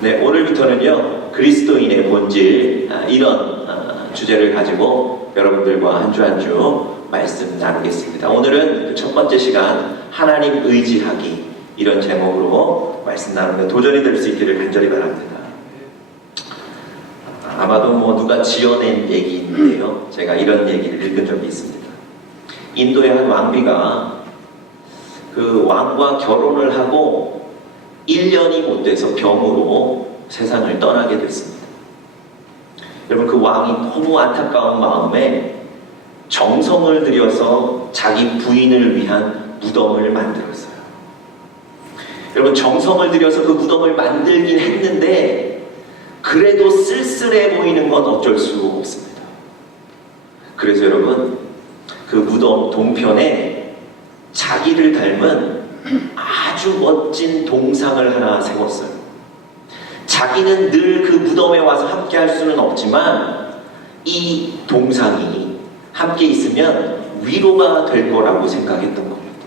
네, 오늘부터는요 그리스도인의 본질 이런 주제를 가지고 여러분들과 한 주 한 주 말씀 나누겠습니다. 오늘은 그 첫 번째 시간 하나님 의지하기 이런 제목으로 말씀 나누는 도전이 될 수 있기를 간절히 바랍니다. 아마도 누가 지어낸 얘기인데요, 제가 이런 얘기를 읽은 적이 있습니다. 인도의 한 왕비가 그 왕과 결혼을 하고 1년이 못 돼서 병으로 세상을 떠나게 됐습니다. 여러분, 그 왕이 너무 안타까운 마음에 정성을 들여서 자기 부인을 위한 무덤을 만들었어요. 여러분, 정성을 들여서 그 무덤을 만들긴 했는데 그래도 쓸쓸해 보이는 건 어쩔 수 없습니다. 그래서 여러분, 그 무덤 동편에 자기를 닮은 아주 멋진 동상을 하나 세웠어요. 자기는 늘 그 무덤에 와서 함께 할 수는 없지만 이 동상이 함께 있으면 위로가 될 거라고 생각했던 겁니다.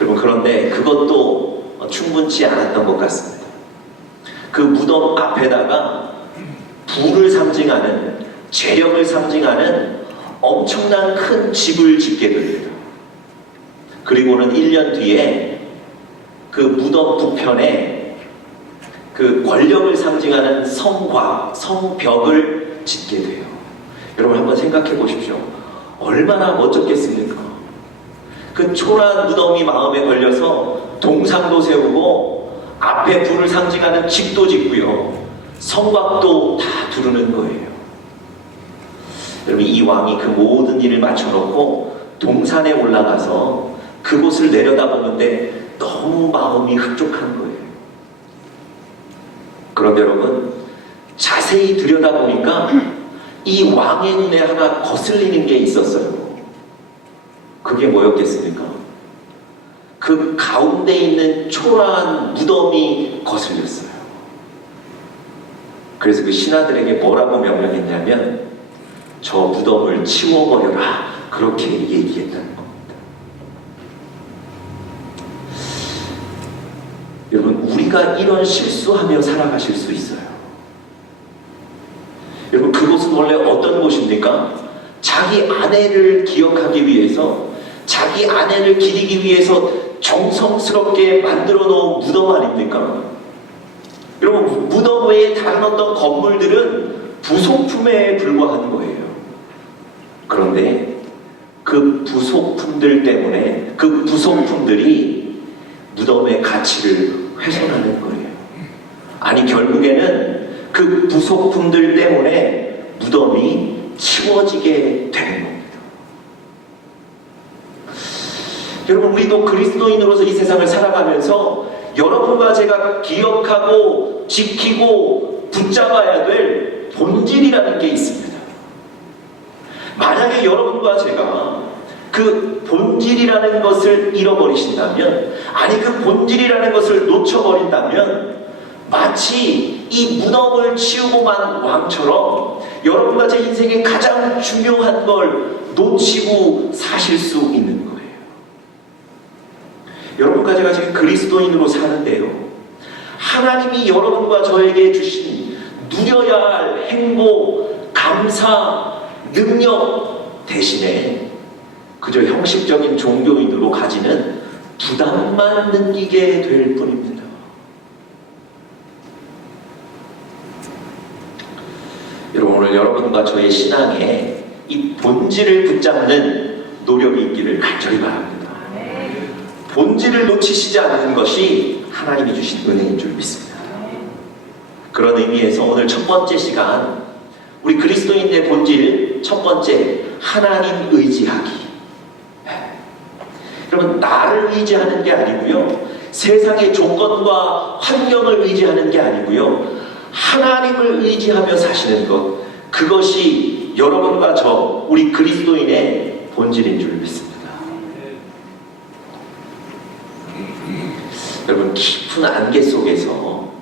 여러분, 그런데 그것도 충분치 않았던 것 같습니다. 그 무덤 앞에다가 부를 상징하는, 재력을 상징하는 엄청난 큰 집을 짓게 됩니다. 그리고는 1년 뒤에 그 무덤 북편에 그 권력을 상징하는 성벽을 짓게 돼요. 여러분, 한번 생각해 보십시오. 얼마나 멋졌겠습니까? 그 초라한 무덤이 마음에 걸려서 동상도 세우고 앞에 불을 상징하는 집도 짓고요, 성곽도 다 두르는 거예요. 여러분, 이 왕이 그 모든 일을 맞춰놓고 동산에 올라가서 그곳을 내려다보는데 너무 마음이 흡족한 거예요. 그런데 여러분, 자세히 들여다보니까 이 왕의 눈에 하나 거슬리는 게 있었어요. 그게 뭐였겠습니까? 그 가운데 있는 초라한 무덤이 거슬렸어요. 그래서 그 신하들에게 뭐라고 명령했냐면 저 무덤을 치워버려라, 그렇게 얘기했다는 겁니다. 여러분, 우리가 이런 실수하며 살아가실 수 있어요. 여러분, 그곳은 원래 어떤 곳입니까? 자기 아내를 기억하기 위해서, 자기 아내를 기리기 위해서 정성스럽게 만들어 놓은 무덤 아닙니까? 여러분, 무덤 외에 다른 어떤 건물들은 부속품에 불과한 거예요. 그런데 그 부속품들 때문에 그 부속품들이 무덤의 가치를 훼손하는 거예요. 아니, 결국에는 그 부속품들 때문에 무덤이 치워지게 되는 겁니다. 여러분, 우리도 그리스도인으로서 이 세상을 살아가면서 여러분과 제가 기억하고 지키고 붙잡아야 될 본질이라는 게 있습니다. 만약에 여러분과 제가 그 본질이라는 것을 잃어버리신다면, 아니 그 본질이라는 것을 놓쳐버린다면 마치 이 무덤을 치우고만 왕처럼 여러분과 제 인생의 가장 중요한 걸 놓치고 사실 수 있는 거예요. 여러분과 제가 지금 그리스도인으로 사는데요, 하나님이 여러분과 저에게 주신 누려야 할 행복, 감사, 능력 대신에 그저 형식적인 종교인으로 가지는 부담만 느끼게 될 뿐입니다. 여러분, 오늘 여러분과 저의 신앙에 이 본질을 붙잡는 노력이 있기를 간절히 바랍니다. 본질을 놓치시지 않는 것이 하나님이 주신 은혜인 줄 믿습니다. 그런 의미에서 오늘 첫 번째 시간, 우리 그리스도인의 본질 첫 번째, 하나님 의지하기. 여러분, 나를 의지하는 게 아니고요, 세상의 조건과 환경을 의지하는 게 아니고요, 하나님을 의지하며 사시는 것, 그것이 여러분과 저, 우리 그리스도인의 본질인 줄 믿습니다. 여러분, 깊은 안개 속에서,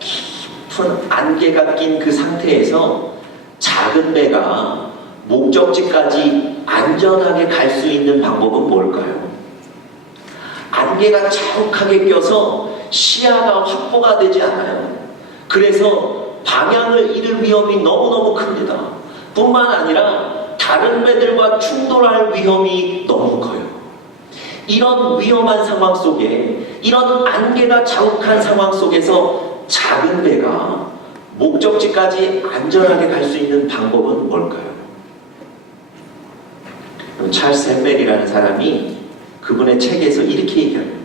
깊은 안개가 낀 그 상태에서 작은 배가 목적지까지 안전하게 갈 수 있는 방법은 뭘까요? 안개가 자욱하게 껴서 시야가 확보가 되지 않아요. 그래서 방향을 잃을 위험이 너무너무 큽니다. 뿐만 아니라 다른 배들과 충돌할 위험이 너무 커요. 이런 위험한 상황 속에, 이런 안개가 자욱한 상황 속에서 작은 배가 목적지까지 안전하게 갈 수 있는 방법은 뭘까요? 찰스 햄멜이라는 사람이 그분의 책에서 이렇게 얘기합니다.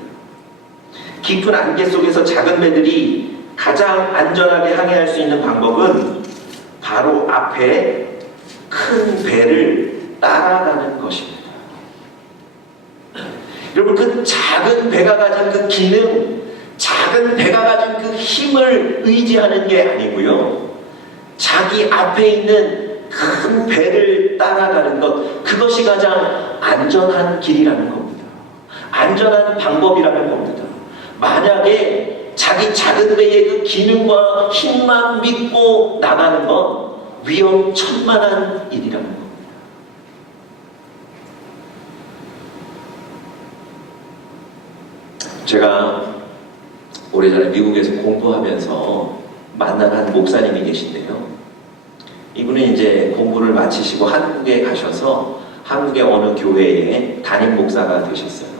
깊은 안개 속에서 작은 배들이 가장 안전하게 항해할 수 있는 방법은 바로 앞에 큰 배를 따라가는 것입니다. 여러분, 그 작은 배가 가진 그 기능, 작은 배가 가진 그 힘을 의지하는 게 아니고요, 자기 앞에 있는 큰 배를 따라가는 것, 그것이 가장 안전한 길이라는 겁니다. 안전한 방법이라는 겁니다. 만약에 자기 작은 배의 그 기능과 힘만 믿고 나가는 건 위험천만한 일이라는 겁니다. 제가 오래전에 미국에서 공부하면서 만난 한 목사님이 계신데요. 이분은 이제 공부를 마치시고 한국에 가셔서 한국의 어느 교회에 담임 목사가 되셨어요.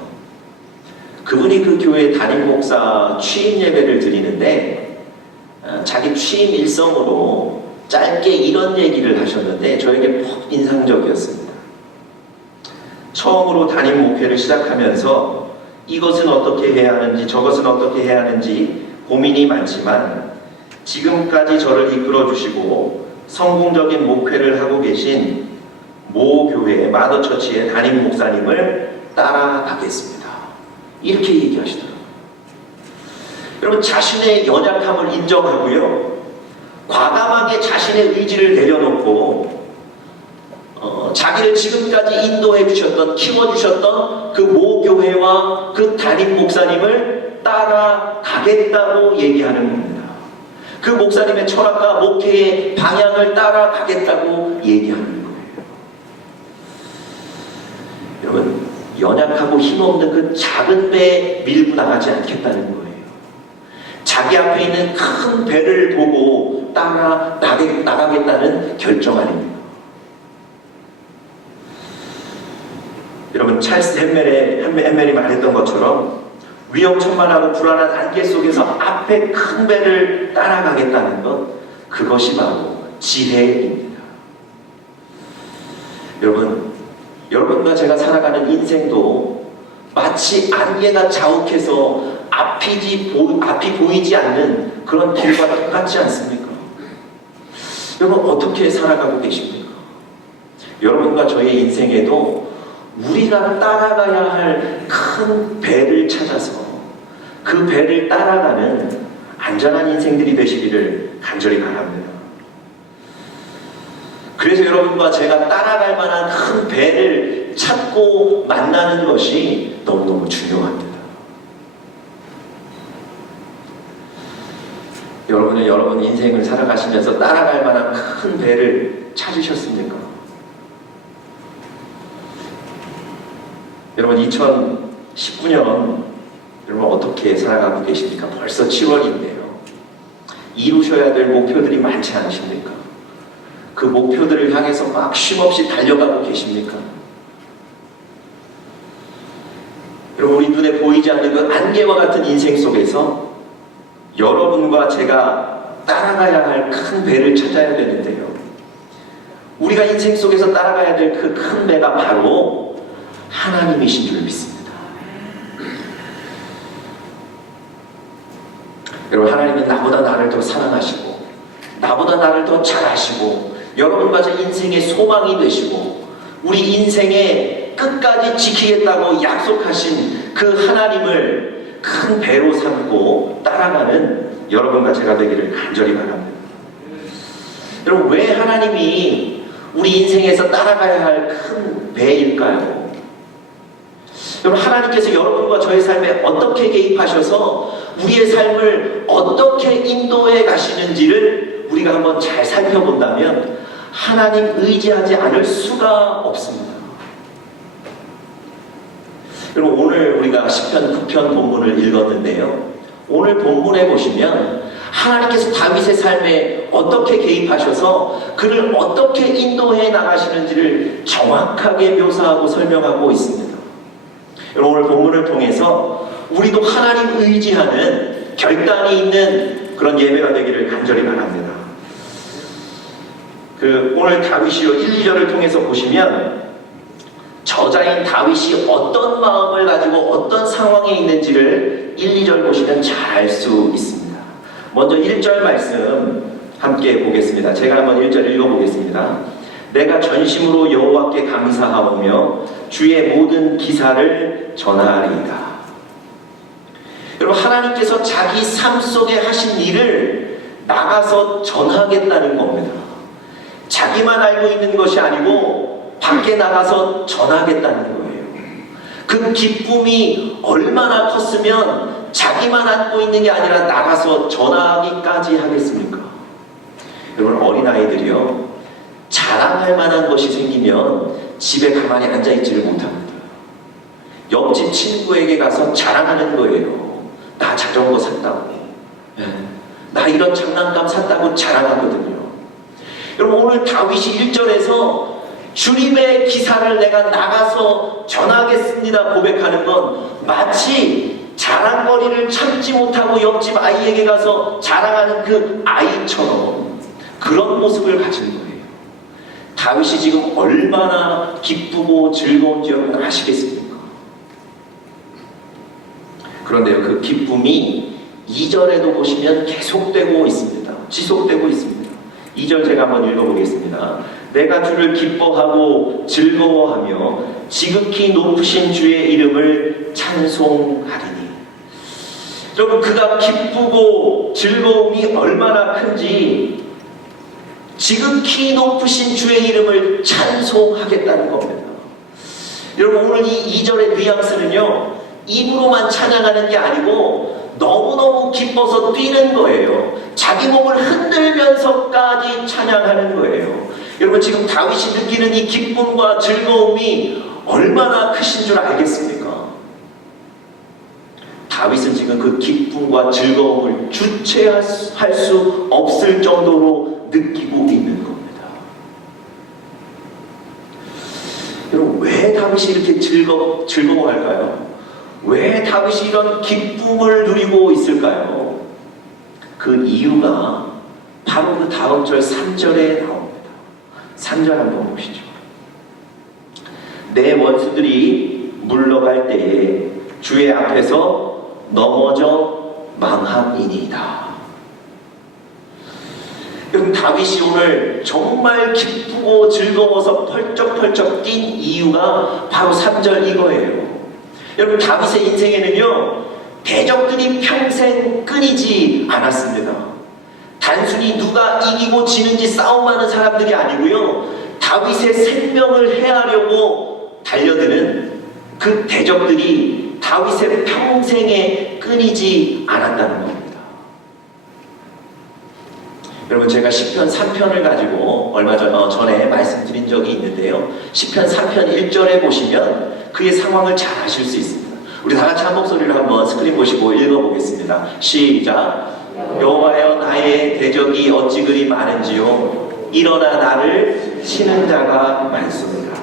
그분이 그 교회 담임 목사 취임 예배를 드리는데 자기 취임 일성으로 짧게 이런 얘기를 하셨는데 저에게 퍽 인상적이었습니다. 처음으로 담임 목회를 시작하면서 이것은 어떻게 해야 하는지 저것은 어떻게 해야 하는지 고민이 많지만 지금까지 저를 이끌어 주시고 성공적인 목회를 하고 계신 모 교회 마더처치의 담임 목사님을 따라가겠습니다. 이렇게 얘기하시더라고요. 여러분, 자신의 연약함을 인정하고요, 과감하게 자신의 의지를 내려놓고 자기를 지금까지 인도해 주셨던, 키워주셨던 그 모 교회와 그 담임 목사님을 따라가겠다고 얘기하는 겁니다. 그 목사님의 철학과 목회의 방향을 따라가겠다고 얘기하는 거예요. 여러분, 연약하고 힘없는 그 작은 배에 밀고 나가지 않겠다는 거예요. 자기 앞에 있는 큰 배를 보고 따라 나가겠다는 결정 아닙니다. 여러분, 찰스 햄멜이 말했던 것처럼 위험천만하고 불안한 안개 속에서 앞에 큰 배를 따라가겠다는 것, 그것이 바로 지혜입니다. 여러분과 제가 살아가는 인생도 마치 안개가 자욱해서 앞이 보이지 않는 그런 길과 똑같지 않습니까? 여러분, 어떻게 살아가고 계십니까? 여러분과 저의 인생에도 우리가 따라가야 할 큰 배를 찾아서 그 배를 따라가는 안전한 인생들이 되시기를 간절히 바랍니다. 그래서 여러분과 제가 따라갈 만한 큰 배를 찾고 만나는 것이 너무너무 중요합니다. 여러분은 여러분 인생을 살아가시면서 따라갈 만한 큰 배를 찾으셨습니까? 여러분, 2019년 여러분 어떻게 살아가고 계십니까? 벌써 7월인데요. 이루셔야 될 목표들이 많지 않으십니까? 그 목표들을 향해서 막 쉼없이 달려가고 계십니까? 여러분, 우리 눈에 보이지 않는 그 안개와 같은 인생 속에서 여러분과 제가 따라가야 할 큰 배를 찾아야 되는데요. 우리가 인생 속에서 따라가야 될 그 큰 배가 바로 하나님이신 줄 믿습니다. 여러분, 하나님은 나보다 나를 더 사랑하시고 나보다 나를 더 잘 아시고 여러분과 제 인생의 소망이 되시고 우리 인생의 끝까지 지키겠다고 약속하신 그 하나님을 큰 배로 삼고 따라가는 여러분과 제가 되기를 간절히 바랍니다. 여러분, 왜 하나님이 우리 인생에서 따라가야 할 큰 배일까요? 여러분, 하나님께서 여러분과 저의 삶에 어떻게 개입하셔서 우리의 삶을 어떻게 인도해 가시는지를 우리가 한번 잘 살펴본다면 하나님 의지하지 않을 수가 없습니다. 여러분, 오늘 우리가 시편 9편 본문을 읽었는데요. 오늘 본문에 보시면 하나님께서 다윗의 삶에 어떻게 개입하셔서 그를 어떻게 인도해 나가시는지를 정확하게 묘사하고 설명하고 있습니다. 여러분, 오늘 본문을 통해서 우리도 하나님 의지하는 결단이 있는 그런 예배가 되기를 간절히 바랍니다. 오늘 다윗이요 1, 2절을 통해서 보시면 저자인 다윗이 어떤 마음을 가지고 어떤 상황에 있는지를 1, 2절 보시면 잘 알 수 있습니다. 먼저 1절 말씀 함께 보겠습니다. 제가 한번 1절 읽어보겠습니다. 내가 전심으로 여호와께 감사하오며 주의 모든 기사를 전하리이다. 여러분, 하나님께서 자기 삶 속에 하신 일을 나가서 전하겠다는 겁니다. 자기만 알고 있는 것이 아니고 밖에 나가서 전하겠다는 거예요. 그 기쁨이 얼마나 컸으면 자기만 안고 있는 게 아니라 나가서 전하기까지 하겠습니까? 여러분, 어린아이들이요, 자랑할 만한 것이 생기면 집에 가만히 앉아있지를 못합니다. 옆집 친구에게 가서 자랑하는 거예요. 나 자전거 샀다고, 나 이런 장난감 샀다고 자랑하거든요. 여러분, 오늘 다윗이 1절에서 주님의 기사를 내가 나가서 전하겠습니다 고백하는 건 마치 자랑거리를 참지 못하고 옆집 아이에게 가서 자랑하는 그 아이처럼 그런 모습을 가진 거예요. 다윗이 지금 얼마나 기쁘고 즐거운지 여러분 아시겠습니까? 그런데요, 그 기쁨이 2절에도 보시면 계속되고 있습니다. 지속되고 있습니다. 2절 제가 한번 읽어보겠습니다. 내가 주를 기뻐하고 즐거워하며 지극히 높으신 주의 이름을 찬송하리니. 여러분, 그가 기쁘고 즐거움이 얼마나 큰지 지극히 높으신 주의 이름을 찬송하겠다는 겁니다. 여러분, 오늘 이 2절의 뉘앙스는요, 입으로만 찬양하는 게 아니고 너무너무 기뻐서 뛰는 거예요. 자기 몸을 흔들면서까지 찬양하는 거예요. 여러분, 지금 다윗이 느끼는 이 기쁨과 즐거움이 얼마나 크신 줄 알겠습니까? 다윗은 지금 그 기쁨과 즐거움을 주체할 수 없을 정도로 느끼고 있는 겁니다. 여러분, 왜 다윗이 이렇게 즐거워할까요? 왜 다윗이 이런 기쁨을 누리고 있을까요? 그 이유가 바로 그 다음 절 3절에 나옵니다. 3절 한번 보시죠. 내 원수들이 물러갈 때에 주의 앞에서 넘어져 망함이니이다. 여러분, 다윗이 오늘 정말 기쁘고 즐거워서 펄쩍펄쩍 뛴 이유가 바로 3절 이거예요. 여러분, 다윗의 인생에는요, 대적들이 평생 끊이지 않았습니다. 단순히 누가 이기고 지는지 싸움하는 사람들이 아니고요, 다윗의 생명을 해하려고 달려드는 그 대적들이 다윗의 평생에 끊이지 않았다는 겁니다. 여러분, 제가 시편 3편을 가지고 얼마 전에 말씀드린 적이 있는데요, 시편 3편 1절에 보시면 그의 상황을 잘 아실 수 있습니다. 우리 다 같이 한 목소리로 한번 스크린 보시고 읽어보겠습니다. 시작. 여호와여, 나의 대적이 어찌 그리 많은지요, 일어나 나를 치는 자가 많습니다.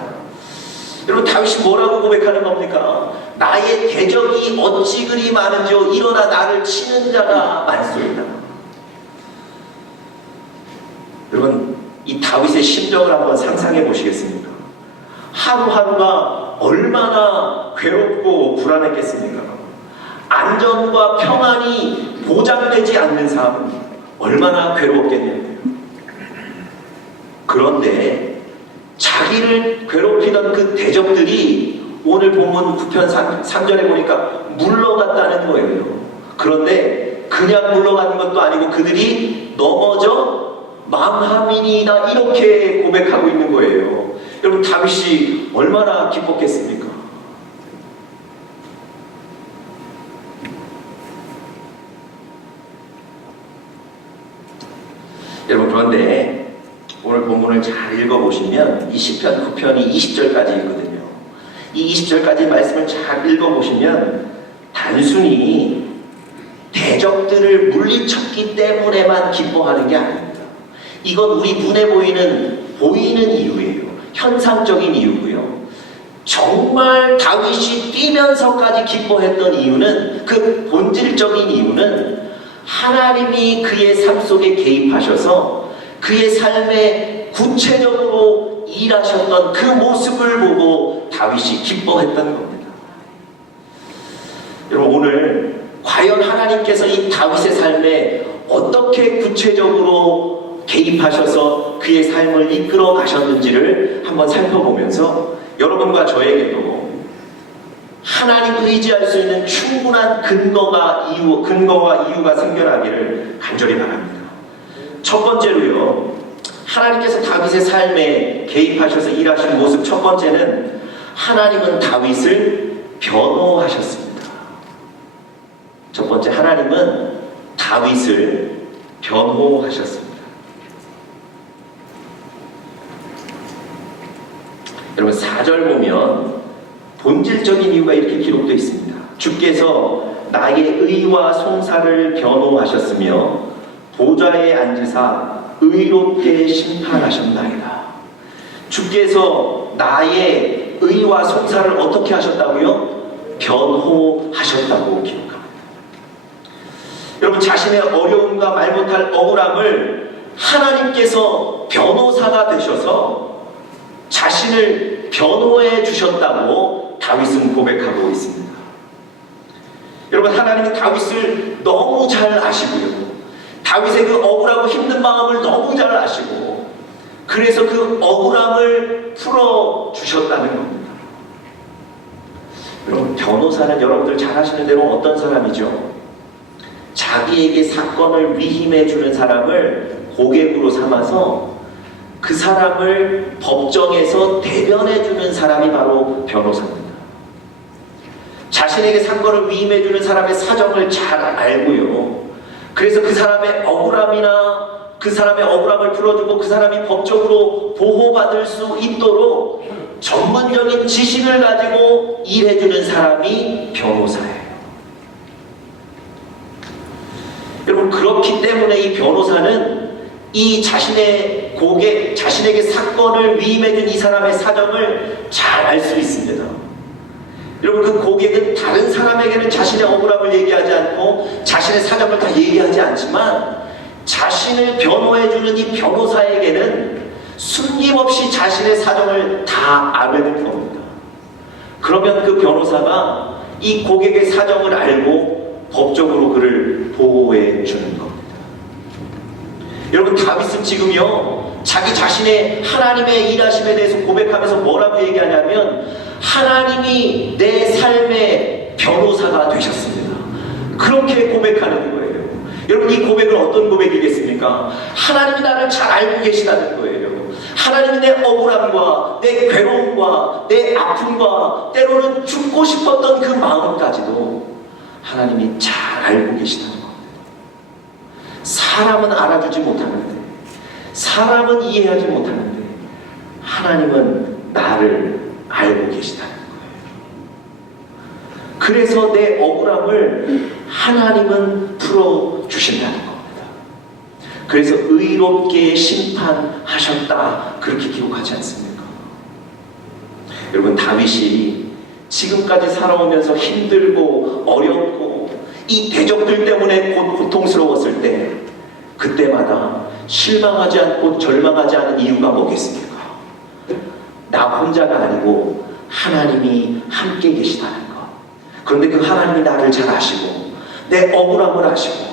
여러분, 다윗이 뭐라고 고백하는 겁니까? 나의 대적이 어찌 그리 많은지요, 일어나 나를 치는 자가 많습니다. 여러분, 이 다윗의 심정을 한번 상상해 보시겠습니까? 하루하루가 얼마나 괴롭고 불안했겠습니까? 안전과 평안이 보장되지 않는 삶, 얼마나 괴로웠겠냐고요. 그런데 자기를 괴롭히던 그 대적들이 오늘 본문 9편 3절에 보니까 물러갔다는 거예요. 그런데 그냥 물러가는 것도 아니고 그들이 넘어져 망함이니이다, 이렇게 고백하고 있는 거예요. 여러분, 다윗이 얼마나 기뻤겠습니까? 여러분, 그런데 오늘 본문을 잘 읽어보시면 이 시편 9편이 20절까지 있거든요. 이 20절까지 말씀을 잘 읽어보시면 단순히 대적들을 물리쳤기 때문에만 기뻐하는 게 아닙니다. 이건 우리 눈에 보이는 이유예요. 현상적인 이유고요. 정말 다윗이 뛰면서까지 기뻐했던 이유는, 그 본질적인 이유는 하나님이 그의 삶 속에 개입하셔서 그의 삶에 구체적으로 일하셨던 그 모습을 보고 다윗이 기뻐했던 겁니다. 여러분, 오늘 과연 하나님께서 이 다윗의 삶에 어떻게 구체적으로 개입하셔서 그의 삶을 이끌어 가셨는지를 한번 살펴보면서 여러분과 저에게도 하나님 의지할 수 있는 충분한 근거와 이유가 생겨나기를 간절히 바랍니다. 첫 번째로요, 하나님께서 다윗의 삶에 개입하셔서 일하신 모습, 첫 번째는 하나님은 다윗을 변호하셨습니다. 첫 번째, 하나님은 다윗을 변호하셨습니다. 여러분, 4절 보면 본질적인 이유가 이렇게 기록되어 있습니다. 주께서 나의 의와 송사를 변호하셨으며 보좌에 앉으사 의롭게 심판하셨나이다. 주께서 나의 의와 송사를 어떻게 하셨다고요? 변호하셨다고 기록합니다. 여러분, 자신의 어려움과 말 못할 억울함을 하나님께서 변호사가 되셔서 자신을 변호해 주셨다고 다윗은 고백하고 있습니다. 여러분, 하나님이 다윗을 너무 잘 아시고요, 다윗의 그 억울하고 힘든 마음을 너무 잘 아시고, 그래서 그 억울함을 풀어주셨다는 겁니다. 여러분, 변호사는 여러분들 잘 아시는 대로 어떤 사람이죠? 자기에게 사건을 위임해 주는 사람을 고객으로 삼아서 그 사람을 법정에서 대변해 주는 사람이 바로 변호사입니다. 자신에게 사건을 위임해 주는 사람의 사정을 잘 알고요, 그래서 그 사람의 억울함을 풀어주고 그 사람이 법적으로 보호받을 수 있도록 전문적인 지식을 가지고 일해주는 사람이 변호사예요. 여러분, 그렇기 때문에 이 변호사는 이 자신에게 사건을 위임해준 이 사람의 사정을 잘 알 수 있습니다. 여러분, 그 고객은 다른 사람에게는 자신의 억울함을 얘기하지 않고 자신의 사정을 다 얘기하지 않지만, 자신을 변호해주는 이 변호사에게는 숨김없이 자신의 사정을 다 아는 겁니다. 그러면 그 변호사가 이 고객의 사정을 알고 법적으로 그를 보호해 주는 겁니다. 여러분, 다윗은 지금요, 자기 자신의 하나님의 일하심에 대해서 고백하면서 뭐라고 얘기하냐면, 하나님이 내 삶의 변호사가 되셨습니다. 그렇게 고백하는 거예요. 여러분, 이 고백은 어떤 고백이겠습니까? 하나님이 나를 잘 알고 계시다는 거예요. 하나님이 내 억울함과 내 괴로움과 내 아픔과 때로는 죽고 싶었던 그 마음까지도 하나님이 잘 알고 계시다는 겁니다. 사람은 알아주지 못하는데, 사람은 이해하지 못하는데, 하나님은 나를 알고 계시다는 거예요. 그래서 내 억울함을 하나님은 풀어주신다는 겁니다. 그래서 의롭게 심판하셨다, 그렇게 기록하지 않습니까? 여러분, 다윗이 지금까지 살아오면서 힘들고 어렵고 이 대적들 때문에 고통스러웠을 때, 그때마다 실망하지 않고 절망하지 않은 이유가 뭐겠습니까? 나 혼자가 아니고 하나님이 함께 계시다는 것. 그런데 그 하나님이 나를 잘 아시고 내 억울함을 아시고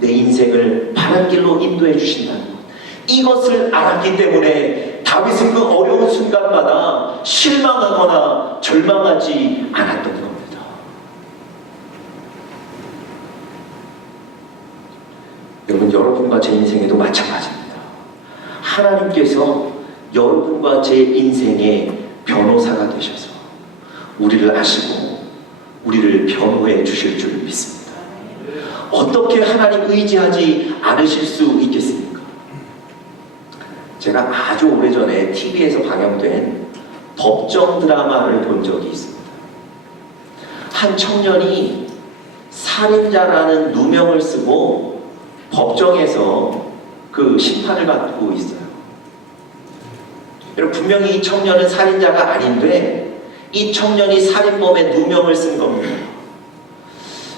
내 인생을 바른 길로 인도해 주신다는 것. 이것을 알았기 때문에 다윗은 그 어려운 순간마다 실망하거나 절망하지 않았던 겁니다. 여러분, 여러분과 제 인생에도 마찬가지입니다. 하나님께서 여러분과 제 인생의 변호사가 되셔서 우리를 아시고 우리를 변호해 주실 줄 믿습니다. 어떻게 하나님 의지하지 않으실 수 있겠습니까? 제가 아주 오래전에 TV에서 방영된 법정 드라마를 본 적이 있습니다. 한 청년이 살인자라는 누명을 쓰고 법정에서 그 심판을 받고 있어요. 여러분, 분명히 이 청년은 살인자가 아닌데 이 청년이 살인범의 누명을 쓴 겁니다.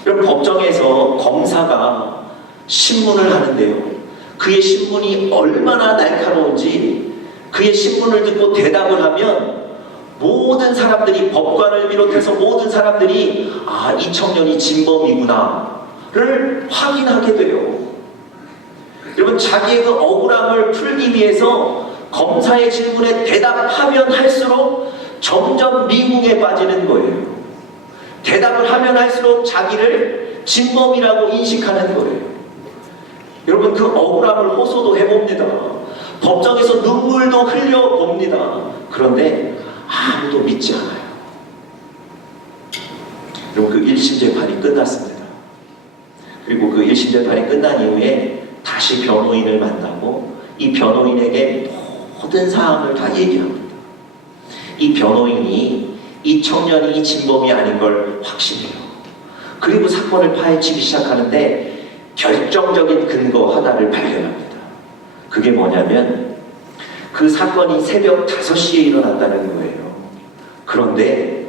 여러분, 법정에서 검사가 신문을 하는데요, 그의 신문이 얼마나 날카로운지 그의 신문을 듣고 대답을 하면 모든 사람들이, 법관을 비롯해서 모든 사람들이 이 청년이 진범이구나를 확인하게 돼요. 여러분, 자기의 그 억울함을 풀기 위해서 검사의 질문에 대답하면 할수록 점점 미궁에 빠지는 거예요. 대답을 하면 할수록 자기를 진범이라고 인식하는 거예요. 여러분, 그 억울함을 호소도 해봅니다. 법정에서 눈물도 흘려봅니다. 그런데 아무도 믿지 않아요. 여러분, 그 1심 재판이 끝났습니다. 그리고 그 1심 재판이 끝난 이후에 다시 변호인을 만나고 이 변호인에게 모든 사항을 다 얘기합니다. 이 변호인이 이 청년이 진범이 아닌 걸 확신해요. 그리고 사건을 파헤치기 시작하는데 결정적인 근거 하나를 발견합니다. 그게 뭐냐면 그 사건이 새벽 5시에 일어났다는 거예요. 그런데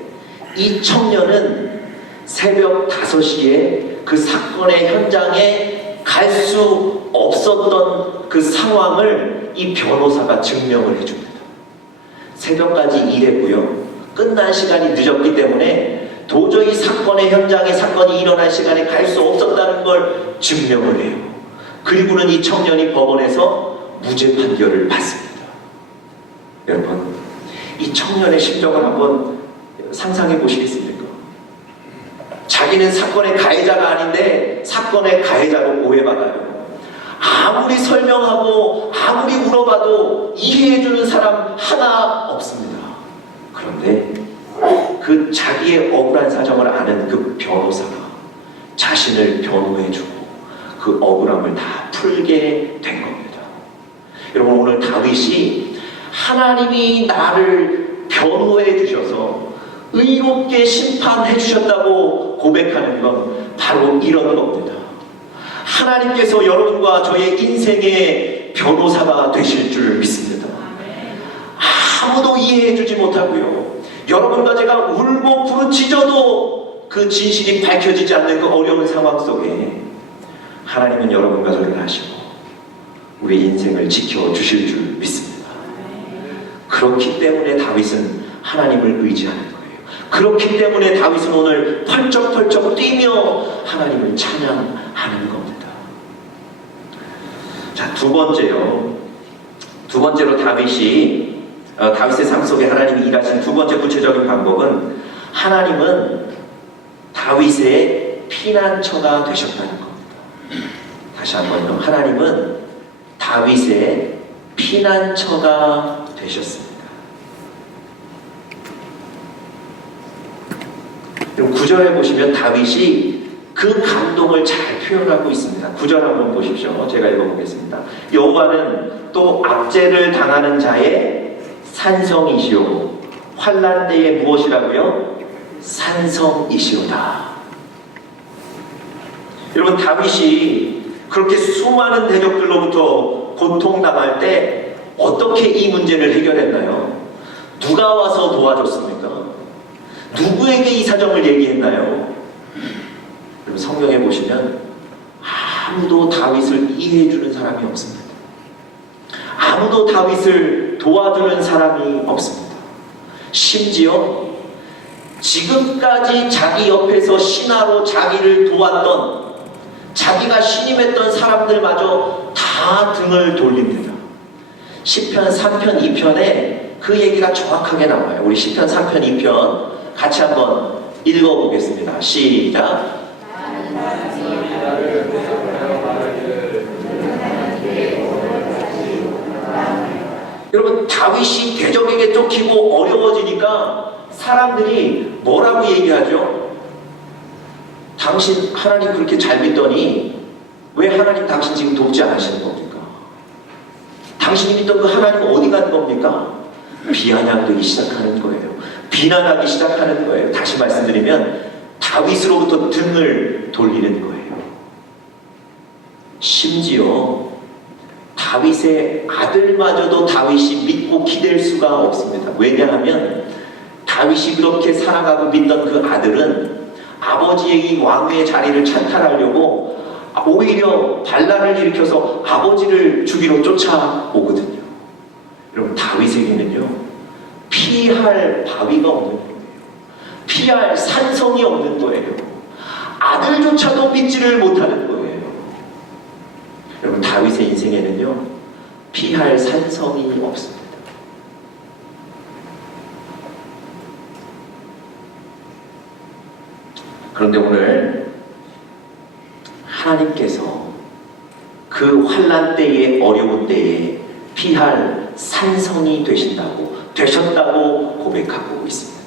이 청년은 새벽 5시에 그 사건의 현장에 갈 수 없었던 그 상황을 이 변호사가 증명을 해줍니다. 새벽까지 일했고요, 끝난 시간이 늦었기 때문에 도저히 사건의 현장에, 사건이 일어난 시간에 갈 수 없었다는 걸 증명을 해요. 그리고는 이 청년이 법원에서 무죄 판결을 받습니다. 여러분, 이 청년의 심정을 한번 상상해 보시겠습니까? 자기는 사건의 가해자가 아닌데 사건의 가해자로 오해받아요. 아무리 설명하고 아무리 물어봐도 이해해주는 사람 하나 없습니다. 그런데 그 자기의 억울한 사정을 아는 그 변호사가 자신을 변호해주고 그 억울함을 다 풀게 된 겁니다. 여러분, 오늘 다윗이 하나님이 나를 변호해 주셔서 의롭게 심판해 주셨다고 고백하는 건 바로 이런 겁니다. 하나님께서 여러분과 저의 인생의 변호사가 되실 줄 믿습니다. 아무도 이해해 주지 못하고요, 여러분과 제가 울고 부르짖어도 그 진실이 밝혀지지 않는 그 어려운 상황 속에 하나님은 여러분과 저를 하시고 우리 인생을 지켜주실 줄 믿습니다. 그렇기 때문에 다윗은 하나님을 의지하는 거예요. 그렇기 때문에 다윗은 오늘 펄쩍펄쩍 뛰며 하나님을 찬양하는 겁니다. 자, 두 번째로 다윗의 삶 속에 하나님이 일하신 두 번째 구체적인 방법은 하나님은 다윗의 피난처가 되셨다는 겁니다. 다시 한번요, 하나님은 다윗의 피난처가 되셨습니다. 그럼 9절에 보시면 다윗이 그 감동을 잘 표현하고 있습니다. 9절 한번 보십시오. 제가 읽어보겠습니다. 여호와는 또 압제를 당하는 자의 산성이시오, 환난 때에 무엇이라고요? 산성이시오다. 여러분, 다윗이 그렇게 수많은 대적들로부터 고통당할 때 어떻게 이 문제를 해결했나요? 누가 와서 도와줬습니까? 누구에게 이 사정을 얘기했나요? 여러분, 성경에 보시면 아무도 다윗을 이해해주는 사람이 없습니다. 아무도 다윗을 도와주는 사람이 없습니다. 심지어 지금까지 자기 옆에서 신하로 자기를 도왔던, 자기가 신임했던 사람들마저 다 등을 돌립니다. 시편 3편 2편에 그 얘기가 정확하게 나와요. 우리 시편 3편 2편 같이 한번 읽어보겠습니다. 시작. 여러분, 다윗이 대적에게 쫓기고 어려워지니까 사람들이 뭐라고 얘기하죠? 당신 하나님 그렇게 잘 믿더니 왜 하나님 당신 지금 돕지 않으시는 겁니까? 당신이 믿던 그 하나님 어디 간 겁니까? 비아냥되기 시작하는 거예요. 비난하기 시작하는 거예요. 다시 말씀드리면 다윗으로부터 등을 돌리는 거예요. 심지어 다윗의 아들마저도 다윗이 믿고 기댈 수가 없습니다. 왜냐하면 다윗이 그렇게 살아가고 믿던 그 아들은 아버지의 이 왕의 자리를 찬탈하려고 오히려 반란을 일으켜서 아버지를 죽이러 쫓아오거든요. 여러분, 다윗에게는요, 피할 바위가 없는 거예요. 피할 산성이 없는 거예요. 아들조차도 믿지를 못하는 거예요. 여러분, 다윗의 인생에는요, 피할 산성이 없습니다. 그런데 오늘 하나님께서 그 환난 때에, 어려운 때에 피할 산성이 되셨다고 고백하고 있습니다.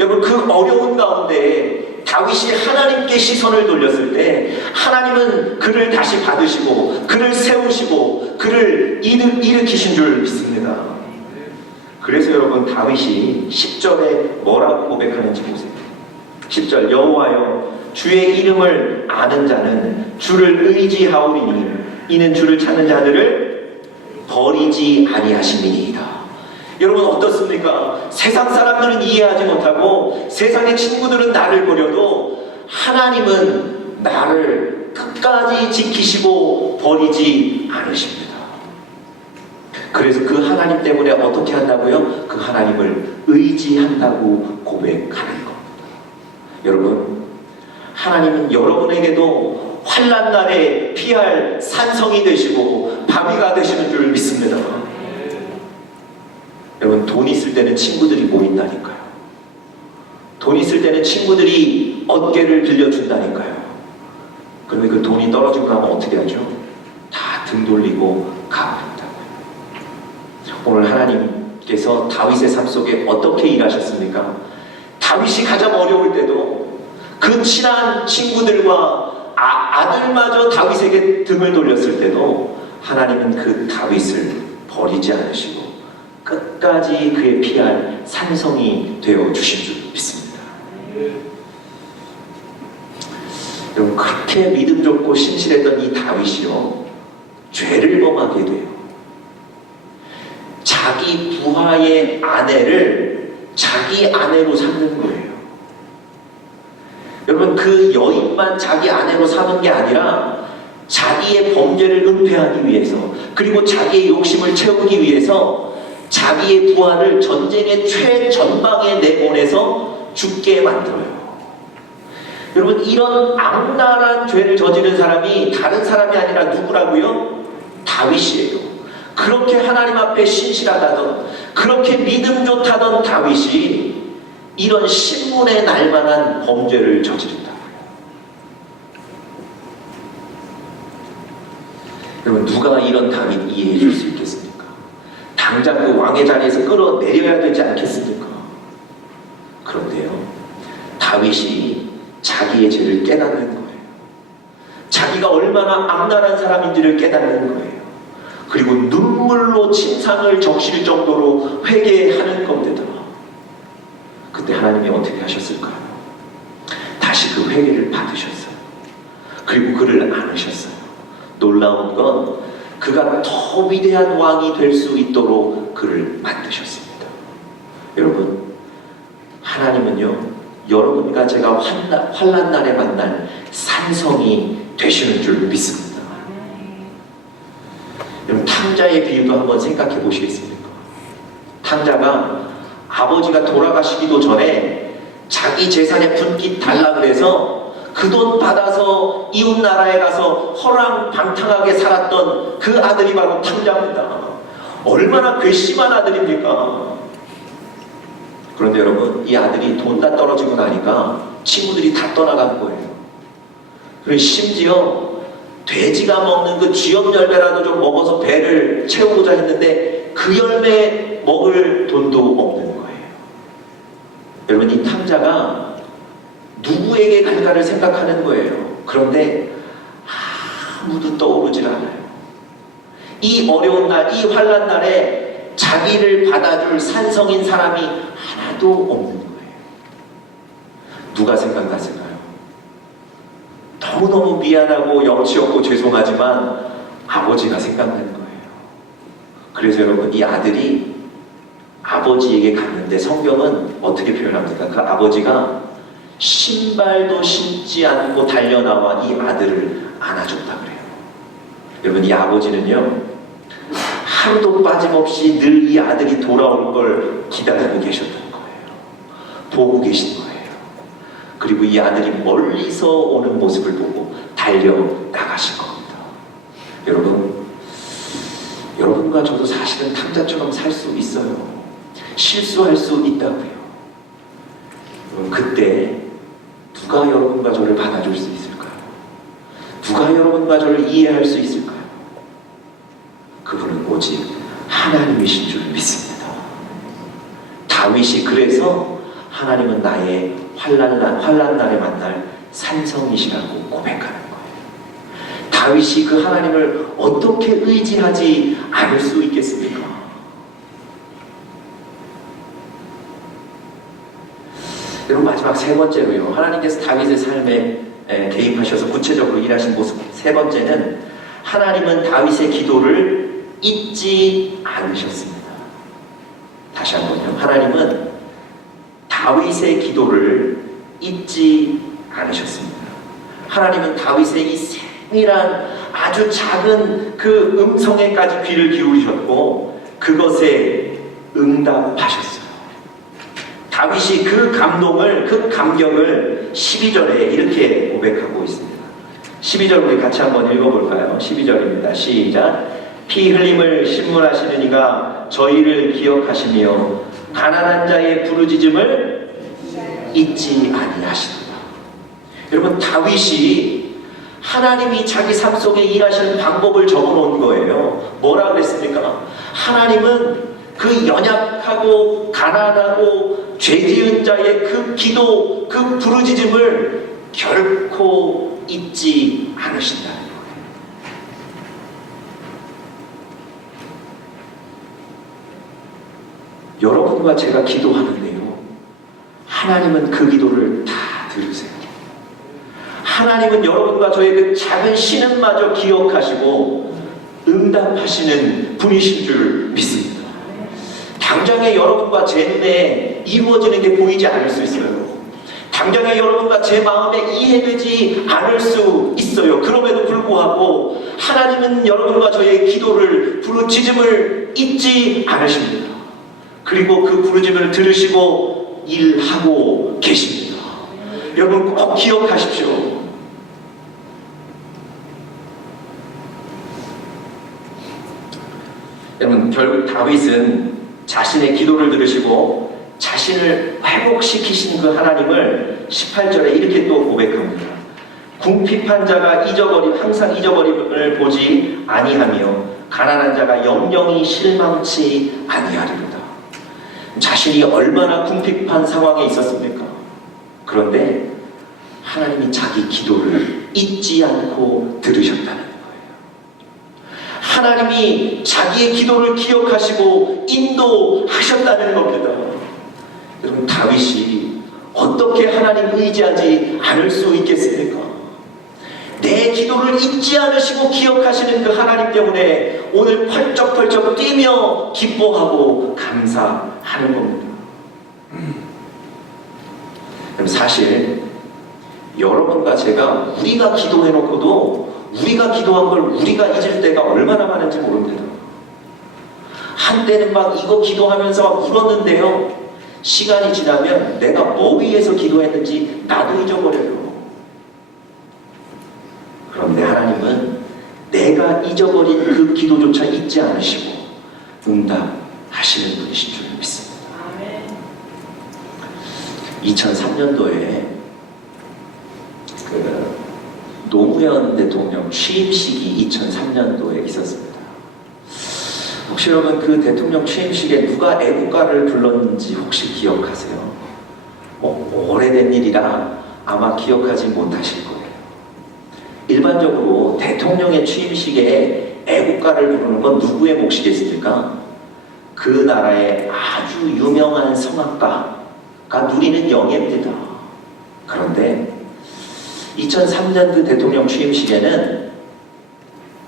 여러분, 그 어려운 가운데 다윗이 하나님께 시선을 돌렸을 때 하나님은 그를 다시 받으시고 그를 세우시고 그를 일으키신 줄 믿습니다. 그래서 여러분, 다윗이 10절에 뭐라고 고백하는지 보세요. 10절, 여호와여, 주의 이름을 아는 자는 주를 의지하오리니 이는 주를 찾는 자들을 버리지 아니하심이니이다. 여러분, 어떻습니까? 세상 사람들은 이해하지 못하고 세상의 친구들은 나를 버려도 하나님은 나를 끝까지 지키시고 버리지 않으십니다. 그래서 그 하나님 때문에 어떻게 한다고요? 그 하나님을 의지한다고 고백하는 겁니다. 여러분, 하나님은 여러분에게도 환난 날에 피할 산성이 되시고 바위가 되시는 줄 믿습니다. 여러분, 돈 있을 때는 친구들이 모인다니까요. 돈 있을 때는 친구들이 어깨를 빌려준다니까요. 그런데 그 돈이 떨어지고 나면 어떻게 하죠? 다 등 돌리고 가버린다고요. 오늘 하나님께서 다윗의 삶 속에 어떻게 일하셨습니까? 다윗이 가장 어려울 때도 그 친한 친구들과 아들마저 다윗에게 등을 돌렸을 때도 하나님은 그 다윗을 버리지 않으시고 끝까지 그의 피할 산성이 되어 주신 줄 믿습니다. 여러분, 그렇게 믿음 좋고 신실했던 이 다윗이요, 죄를 범하게 돼요. 자기 부하의 아내를 자기 아내로 삼는 거예요. 여러분, 그 여인만 자기 아내로 삼은 게 아니라 자기의 범죄를 은폐하기 위해서, 그리고 자기의 욕심을 채우기 위해서 자기의 부하를 전쟁의 최전방에 내보내서 죽게 만들어요. 여러분, 이런 악랄한 죄를 저지른 사람이 다른 사람이 아니라 누구라고요? 다윗이에요. 그렇게 하나님 앞에 신실하다던, 그렇게 믿음 좋다던 다윗이 이런 신문에 날만한 범죄를 저지른다고요. 여러분, 누가 이런 다윗 이해해 줄 수 있겠습니까? 당장 그 왕의 자리에서 끌어내려야 되지 않겠습니까? 그런데요, 다윗이 자기의 죄를 깨닫는 거예요. 자기가 얼마나 악랄한 사람인지를 깨닫는 거예요. 그리고 눈물로 침상을 적실 정도로 회개하는 겁니다. 그때 하나님이 어떻게 하셨을까요? 다시 그 회개를 받으셨어요. 그리고 그를 안으셨어요. 놀라운 건 그가 더 위대한 왕이 될 수 있도록 그를 만드셨습니다. 여러분, 하나님은요, 여러분과 제가 환난 날에 만날 산성이 되시는 줄 믿습니다. 여러분, 탕자의 비유도 한번 생각해 보시겠습니까? 탕자가 아버지가 돌아가시기도 전에 자기 재산의 분깃 달라 그래서 그 돈 받아서 이웃 나라에 가서 허랑방탕하게 살았던 그 아들이 바로 탕자입니다. 얼마나 괘씸한 아들입니까? 그런데 여러분, 이 아들이 돈 다 떨어지고 나니까 친구들이 다 떠나간 거예요. 그리고 심지어 돼지가 먹는 그 쥐염 열매라도 좀 먹어서 배를 채우고자 했는데 그 열매 먹을 돈도 없는 거예요. 여러분, 이 탕자가 누구에게 갈까를 생각하는 거예요. 그런데 아무도 떠오르질 않아요. 이 어려운 날, 이 환난 날에 자기를 받아줄 산성인 사람이 하나도 없는 거예요. 누가 생각났을까요? 너무너무 미안하고 염치 없고 죄송하지만 아버지가 생각나는 거예요. 그래서 여러분, 이 아들이 아버지에게 갔는데 성경은 어떻게 표현합니까? 그 아버지가 신발도 신지 않고 달려나와 이 아들을 안아줬다 그래요. 여러분, 이 아버지는요, 하루도 빠짐없이 늘 이 아들이 돌아올 걸 기다리고 계셨던 거예요. 보고 계신 거예요. 그리고 이 아들이 멀리서 오는 모습을 보고 달려 나가신 겁니다. 여러분과 저도 사실은 탕자처럼 살 수 있어요. 실수할 수 있다고요. 그때 누가 여러분과 저를 받아줄 수 있을까요? 누가 여러분과 저를 이해할 수 있을까요? 그분은 오직 하나님이신 줄 믿습니다. 다윗이 그래서 하나님은 나의 환난 날에 만날 산성이시라고 고백하는 거예요. 다윗이 그 하나님을 어떻게 의지하지 않을 수 있겠습니까? 여러분, 마지막 세 번째로요, 하나님께서 다윗의 삶에 개입하셔서 구체적으로 일하신 모습 세 번째는, 하나님은 다윗의 기도를 잊지 않으셨습니다. 다시 한번요, 하나님은 다윗의 기도를 잊지 않으셨습니다. 하나님은 다윗의 이 세밀한 아주 작은 그 음성에까지 귀를 기울이셨고 그것에 응답하셨어요. 다윗이 그 감동을, 그 감격을 12절에 이렇게 고백하고 있습니다. 12절 우리 같이 한번 읽어볼까요? 12절입니다. 시작. 피 흘림을 신문하시는 이가 저희를 기억하시며 가난한 자의 부르짖음을 잊지 아니하시도다. 여러분, 다윗이 하나님이 자기 삶 속에 일하시는 방법을 적어놓은 거예요. 뭐라 그랬습니까? 하나님은 그 연약하고 가난하고 죄지은 자의 그 기도, 그 부르짖음을 결코 잊지 않으신다는 거예요. 여러분과 제가 기도하는데요, 하나님은 그 기도를 다 들으세요. 하나님은 여러분과 저의 그 작은 신음마저 기억하시고 응답하시는 분이신 줄 믿습니다. 당장에 여러분과 제 눈에 이루어지는 게 보이지 않을 수 있어요. 당장에 여러분과 제 마음에 이해되지 않을 수 있어요. 그럼에도 불구하고 하나님은 여러분과 저의 기도를, 부르짖음을 잊지 않으십니다. 그리고 그 부르짖음을 들으시고 일하고 계십니다. 여러분 꼭 기억하십시오. 여러분, 결국 다윗은 자신의 기도를 들으시고 자신을 회복시키신 그 하나님을 18절에 이렇게 또 고백합니다. 궁핍한 자가 항상 잊어버림을 보지 아니하며 가난한 자가 영영이 실망치 아니하리로다. 자신이 얼마나 궁핍한 상황에 있었습니까? 그런데 하나님이 자기 기도를 잊지 않고 들으셨다는 거예요. 하나님이 자기의 기도를 기억하시고 인도하셨다는 겁니다. 여러분, 다윗이 어떻게 하나님 의지하지 않을 수 있겠습니까? 내 기도를 잊지 않으시고 기억하시는 그 하나님 때문에 오늘 펄쩍펄쩍 뛰며 기뻐하고 감사하는 겁니다. 그럼 사실 여러분과 제가 우리가 기도해놓고도 우리가 기도한 걸 우리가 잊을 때가 얼마나 많은지 모릅니다. 한때는 막 이거 기도하면서 막 울었는데요, 시간이 지나면 내가 뭐 위해서 기도했는지 나도 잊어버려요. 그런데 하나님은 내가 잊어버린 그 기도조차 잊지 않으시고 응답하시는 분이신 줄 믿습니다. 2003년도에 노무현 대통령 취임식이 2003년도에 있었습니다. 혹시 여러분 그 대통령 취임식에 누가 애국가를 불렀는지 혹시 기억하세요? 오래된 일이라 아마 기억하지 못하실 거예요. 일반적으로 대통령의 취임식에 애국가를 부르는 건 누구의 몫이겠습니까? 그 나라의 아주 유명한 성악가가 누리는 영예입니다. 그런데 2003년 그 대통령 취임식에는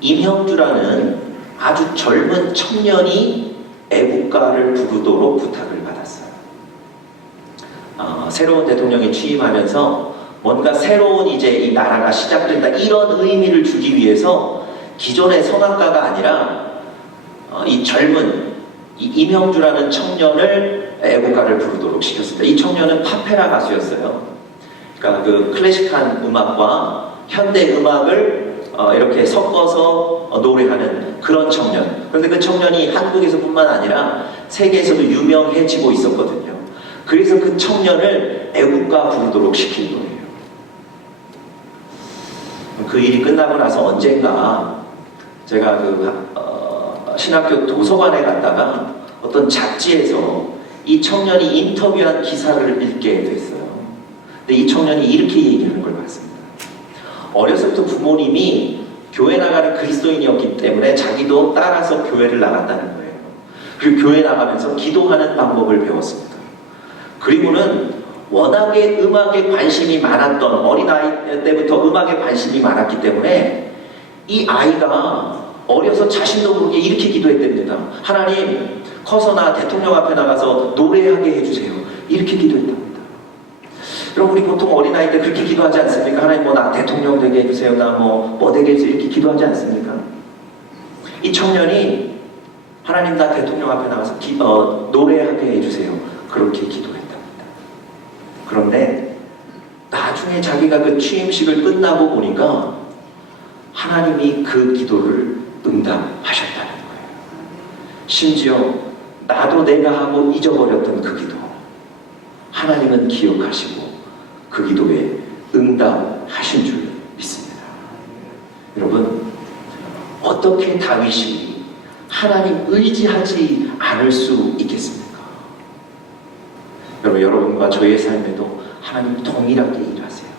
임형주라는 아주 젊은 청년이 애국가를 부르도록 부탁을 받았어요. 새로운 대통령이 취임하면서 뭔가 새로운 이제 이 나라가 시작된다 이런 의미를 주기 위해서 기존의 성악가가 아니라 이 젊은 이 임형주라는 청년을 애국가를 부르도록 시켰습니다. 이 청년은 파페라 가수였어요. 그러니까 그 클래식한 음악과 현대 음악을 이렇게 섞어서 노래하는 그런 청년. 그런데 그 청년이 한국에서뿐만 아니라 세계에서도 유명해지고 있었거든요. 그래서 그 청년을 애국가 부르도록 시킨 거예요. 그 일이 끝나고 나서 언젠가 제가 신학교 도서관에 갔다가 어떤 잡지에서 이 청년이 인터뷰한 기사를 읽게 됐어요. 근데 이 청년이 이렇게 얘기하는 걸 봤습니다. 어렸을 때 부모님이 교회 나가는 그리스도인이었기 때문에 자기도 따라서 교회를 나갔다는 거예요. 그리고 교회 나가면서 기도하는 방법을 배웠습니다. 그리고는 워낙에 음악에 관심이 많았던 어린아이 때부터 음악에 관심이 많았기 때문에 이 아이가 어려서 자신도 모르게 이렇게 기도했답니다. 하나님, 커서 나 대통령 앞에 나가서 노래하게 해주세요. 이렇게 기도했답니다. 여러분, 우리 보통 어린아이 때 그렇게 기도하지 않습니까? 하나님 나 대통령 되게 해주세요. 나 뭐 되게 해주세요. 이렇게 기도하지 않습니까? 이 청년이 하나님 나 대통령 앞에 나가서 노래하게 해주세요. 그렇게 기도했답니다. 그런데 나중에 자기가 그 취임식을 끝나고 보니까 하나님이 그 기도를 응답하셨다는 거예요. 심지어 나도 내가 하고 잊어버렸던 그 기도 하나님은 기억하시고 그 기도에 응답하신 줄 믿습니다. 여러분, 어떻게 다윗이 하나님 의지하지 않을 수 있겠습니까? 여러분과 저의 삶에도 하나님 동일하게 일하세요.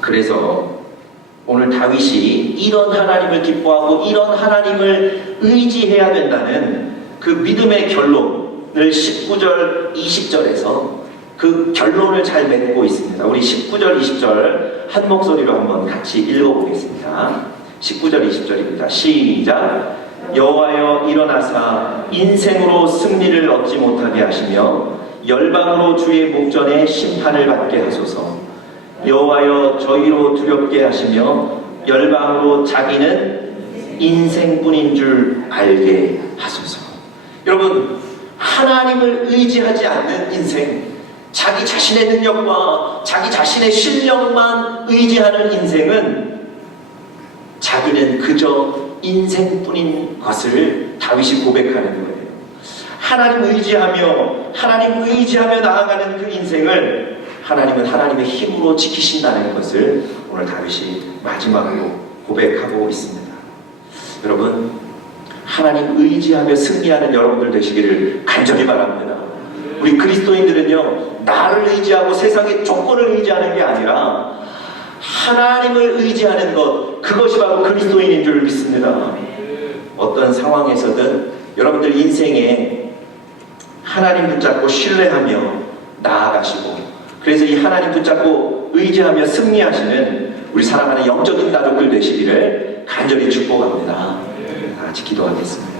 그래서 오늘 다윗이 이런 하나님을 기뻐하고 이런 하나님을 의지해야 된다는 그 믿음의 결론을 19절, 20절에서 그 결론을 잘 맺고 있습니다. 우리 19절, 20절 한 목소리로 한번 같이 읽어보겠습니다. 19절, 20절입니다. 시작! 여호와여 일어나사 인생으로 승리를 얻지 못하게 하시며 열방으로 주의 목전에 심판을 받게 하소서. 여호와여 저희로 두렵게 하시며 열방으로 자기는 인생뿐인 줄 알게 하소서. 여러분, 하나님을 의지하지 않는 인생, 자기 자신의 능력과 자기 자신의 실력만 의지하는 인생은 자기는 그저 인생뿐인 것을 다윗이 고백하는 거예요. 하나님 의지하며 나아가는 그 인생을 하나님은 하나님의 힘으로 지키신다는 것을 오늘 다윗이 마지막으로 고백하고 있습니다. 여러분, 하나님 의지하며 승리하는 여러분들 되시기를 간절히 바랍니다. 우리 그리스도인들은요, 나를 의지하고 세상의 조건을 의지하는 게 아니라 하나님을 의지하는 것, 그것이 바로 그리스도인인 줄 믿습니다. 어떤 상황에서든 여러분들 인생에 하나님 붙잡고 신뢰하며 나아가시고, 그래서 이 하나님 붙잡고 의지하며 승리하시는 우리 사랑하는 영적인 가족들 되시기를 간절히 축복합니다. 다 같이 기도하겠습니다.